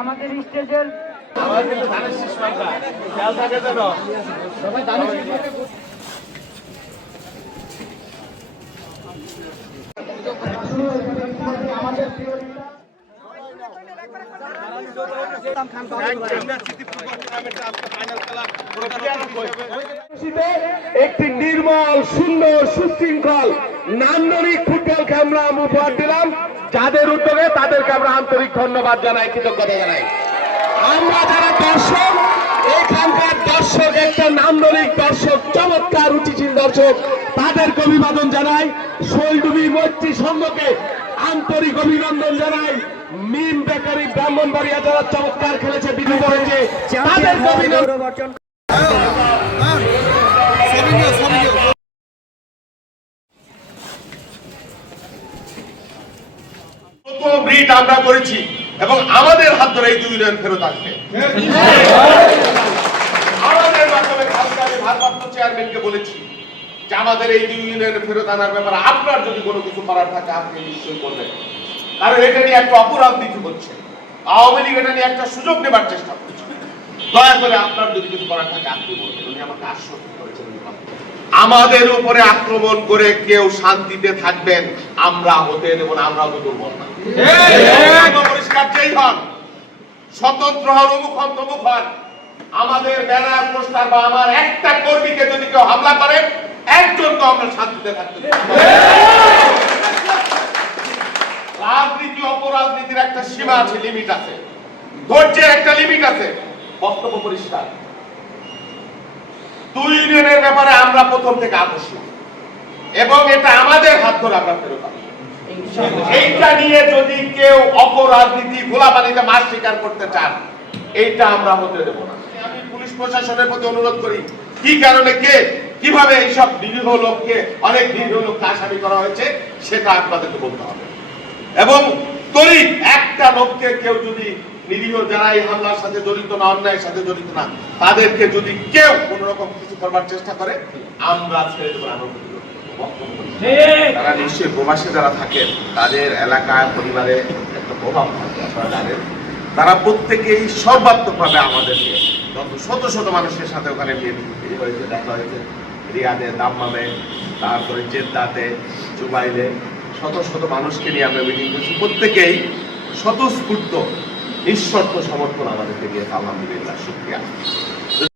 আমাদের স্টেজের একটি নির্মল সুন্দর সুশৃঙ্খল নান্দনিক ফুটবল খেলা আমরা উপহার দিলাম। যাদের উদ্যোগে তাদেরকে আমরা আন্তরিক ধন্যবাদ জানাই, কৃতজ্ঞতা জানাই। আমরা যারা দর্শক, এখানকার দর্শক একটা নান্দনিক দর্শক, চমৎকার রুচিশীল দর্শক, তাদেরকে অভিবাদন জানাই। শৈলডুবি মৈত্রী সংঘকে আন্তরিক অভিনন্দন জানাই। মিম বেকারি ব্রাহ্মণবাড়িয়া যারা চমৎকার খেলেছে, বিজয়ী হয়েছে, তাদেরকে অভিনন্দন। আমরা করেছি এবং আমাদের হাত ধরে এই 2 ইউনিয়ন ফেরত আসবে। আমাদের মাধ্যমে ভারপ্রাপ্ত চেয়ারম্যানকে বলেছি যে আমাদের এই 2 ইউনিয়ন ফেরত আনার ব্যাপারে আপনার যদি কোনো কিছু করার থাকে আপনি নিশ্চয়ই করবেন, কারণ এটা নিয়ে একটা অপরাধ নীতি হচ্ছে। আওয়ামী লীগ এটা নিয়ে একটা সুযোগ নেবার চেষ্টা করছে। দয়া করে আপনার যদি কিছু করার থাকে আপনি বলবেন। উনি আমাকে আশ্বস্ত করেছেন আমাদের উপরে আক্রমণ করে কেউ শান্তিতে থাকবেন আমরা হতে দেব না। আমরা তো দুর্বল না, পরিষ্কার যেই হন, স্বতন্ত্র হন, অমুক হন, তমুক হন, আমাদের ব্যানার পোস্টার বা আমার একটা কর্মীকে যদি কেউ হামলা করে একজনকে আমরা শান্তিতে থাকতে দেব। রাজনীতি অপরাজনীতির একটা সীমা আছে, লিমিট আছে, ধৈর্যের একটা লিমিট আছে। বক্তব্য পরিষ্কার। 2 ইউনিয়নের ব্যাপারে আমরা প্রথম থেকে আকর্ষণ এবং এটা আমাদের হাত ধরে আমরা ফেরত আনবো। এইটা নিয়ে যদি কেউ অপরাজনীতি গোলাবানিতে মাছ স্বীকার করতে চান, এইটা আমরা হতে দেব না। আমি পুলিশ প্রশাসনের প্রতি অনুরোধ করি, কি কারণে কে কিভাবে এইসব নিরীহ লোককে, অনেক নিরীহ লোককে আসামি করা হয়েছে সেটা আপনাদেরকে বলতে হবে। এবং তরিত একটা লোককে কেউ যদি নিরীহ যারা এই হামলার সাথে জড়িত না, অন্যায়ের সাথে জড়িত না, তাদেরকে যদি কেউ কোন রকম কিছু করবার চেষ্টা করে আমরা ছেড়ে দেবো। তারা নিশ্চয়ই প্রবাসী যারা থাকেন তাদের এলাকায় পরিবারে একটা প্রভাব থাকে, আপনারা জানেন। তারা প্রত্যেকেই সর্বাত্মকভাবে আমাদেরকে শত শত মানুষের সাথে ওখানে হয়েছে, দেখা হয়েছে রিয়াদে, দাম্মামে, তারপরে জেদ্দাতে, জুবাইলে শত শত মানুষকে নিয়ে আমরা মিটিং করছি। প্রত্যেকেই স্বতঃস্ফূর্ত নিঃশর্ত সমর্থন আমাদেরকে দিয়েছে, আলহামদুলিল্লাহ, শুকরিয়া।